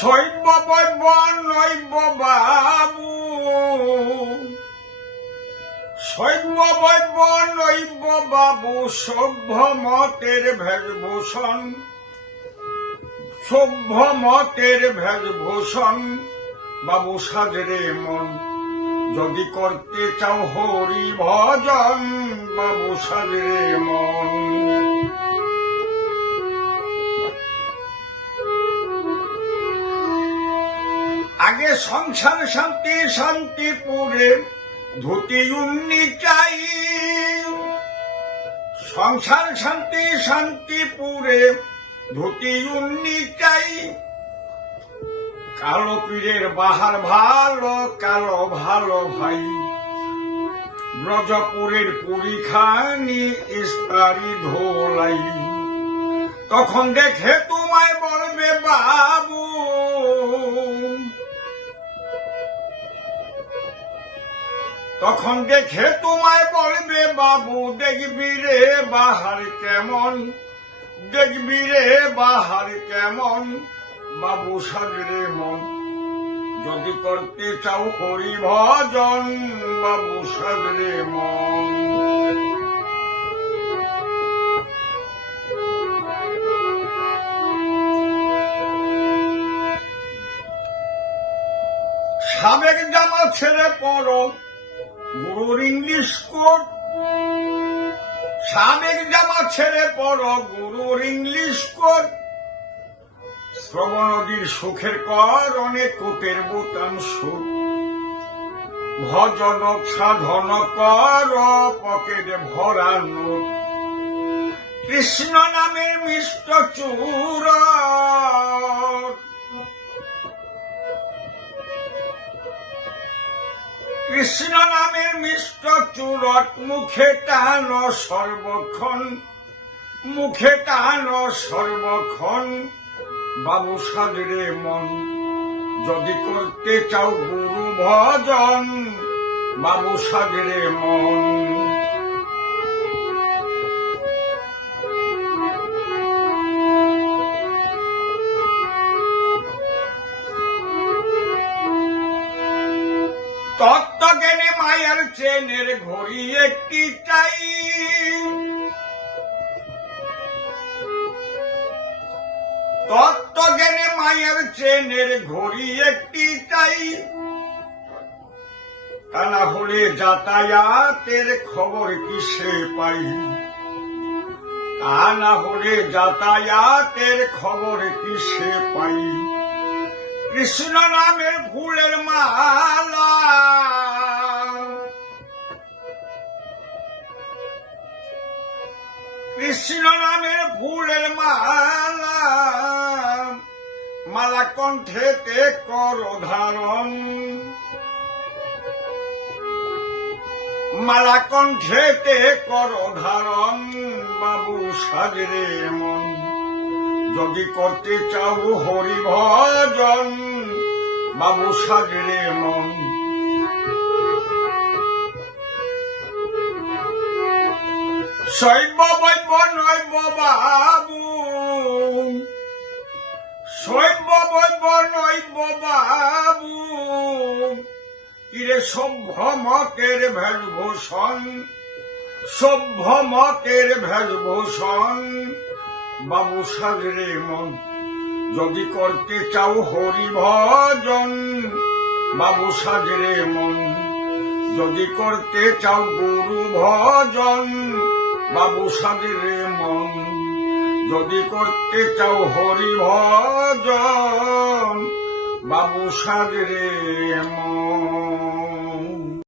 শৈব বৈব নৈব বাবু। শৈব বৈব নৈব বাবু, সভ্য মতের ভেষভূষণ সভ্য মতের ভেষভূষণ বাবু, সাজরে মন। যদি করতে চাও হরি ভজন, বাবু, সাজরে মন। আগে সংসার শান্তি শান্তিপুরে ধুতি উন্নি চাই। সংসার শান্তি শান্তিপুরে ধুতি উন্নি চাই। কালো পীরের বাহার ভালো, কালো ভালো ভাই। ব্রজপুরের পুরী খানি ইস্তারি ধোলাই। তখন দেখে তোমায় বলবে বাবু তখন দেখে তোমায় বলবে, বাবু, দেখবি রে বাহার কেমন? দেখবি রে বাহার কেমন? বাবু সাজরে মন। যদি করতে চাও হরি ভজন বাবু সাজরে মন। সাবেক জামা ছেড়ে পড়ো। গুরুর ইংলিশ কোট সাবেক জামা ছেড়ে পড়ো, গুরুর ইংলিশ কোট শ্রবণদীর সুখের কর, অনেক কোটের বোতাম সুর ভজন সাধন কর, পকেটে ভরা কৃষ্ণ নামের মিষ্ট চূর কৃষ্ণ নামের মিষ্ট চূরট মুখে টান সর্বক্ষণ, মুখে টান সর্বক্ষণ। বাবু সাজরে মন, যদি করতে চাও গুরু ভজন, বাবু সাজরে মন। তত্ত্বজ্ঞানে মায়ার চেনের ঘড়ি একটি চাই। তত্ত্বজ্ঞানে মায়ের চেনের ঘড়ি একটি চাই। তা না হলে যাতায়াতের খবর কিসে পাই? তা না হলে যাতায়াতের খবর কিসে পাই? কৃষ্ণ নামের ফুলের মালা ফুলের মালা মালা কণ্ঠেতে কর ধারণ। মালা কণ্ঠেতে কর ধারণ, বাবু সাজরে মন। যদি করতে চাও হরি ভজন বাবু সাজরে মন। শৈব বৈব নৈব বাবু শৈব বৈব নৈব বাবু কিরে সভ্য মতের ভেষভূষণ সভ্য মতের ভেষভূষণ বাবু সাজরে মন, যদি করতে চাও হরি ভজন বাবু সাজরে মন, যদি করতে চাও গুরু ভজন বাবু সাজরে মন যদি করতে চাও হরি ভজন বাবু রে মন।